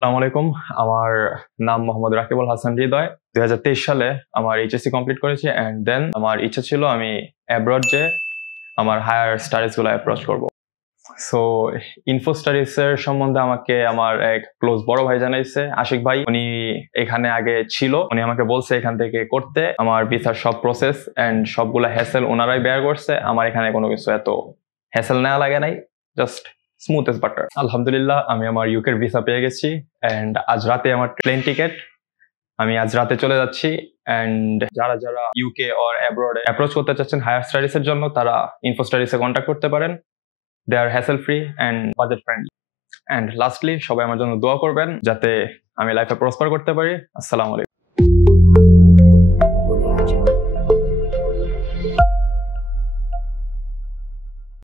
আসসালামু আলাইকুম। আমার নাম মোহাম্মদ রাকিবুল হাসান হৃদয়। ২০২৩ সালে আমার এইচএসসি কমপ্লিট করেছি অ্যান্ড দেন আমার ইচ্ছা ছিল আমি অ্যাব্রড যেয়ে আমার হায়ার স্টাডিজ গুলো অ্যাপ্রোচ করব। সো ইনফো স্টাডিজ এর সম্বন্ধে আমাকে আমার এক ক্লোজ বড় ভাই জানাইছে, আশিক ভাই। উনি এখানে আগে ছিল, উনি আমাকে বলছে এখান থেকে করতে। আমার ভিসার সব প্রসেস এন্ড সবগুলা হ্যাসেল ওনারাই বেয়ার করছে। আমার এখানে কোনো কিছু এত হ্যাসেল নেওয়া লাগে নাই, জাস্ট স্মুথ এস বাটার। আলহামদুলিল্লাহ, আমি আমার ইউকের ভিসা পেয়ে গেছি এন্ড আজ রাতে আমার প্লেন টিকেট। আমি আজ রাতে চলে যাচ্ছি এন্ড যারা যারা ইউকে অর অ্যাব্রড অ্যাপ্রোচ করতে চাচ্ছেন হায়ার স্টাডিজ এর জন্য, তারা ইনফো স্টাডিজে কন্ট্যাক্ট করতে পারেন। They are hassle free and budget friendly. And lastly, সবাই আমার জন্য দোয়া করবেন যাতে আমি লাইফে প্রসপার করতে পারি। আসসালামু আলাইকুম।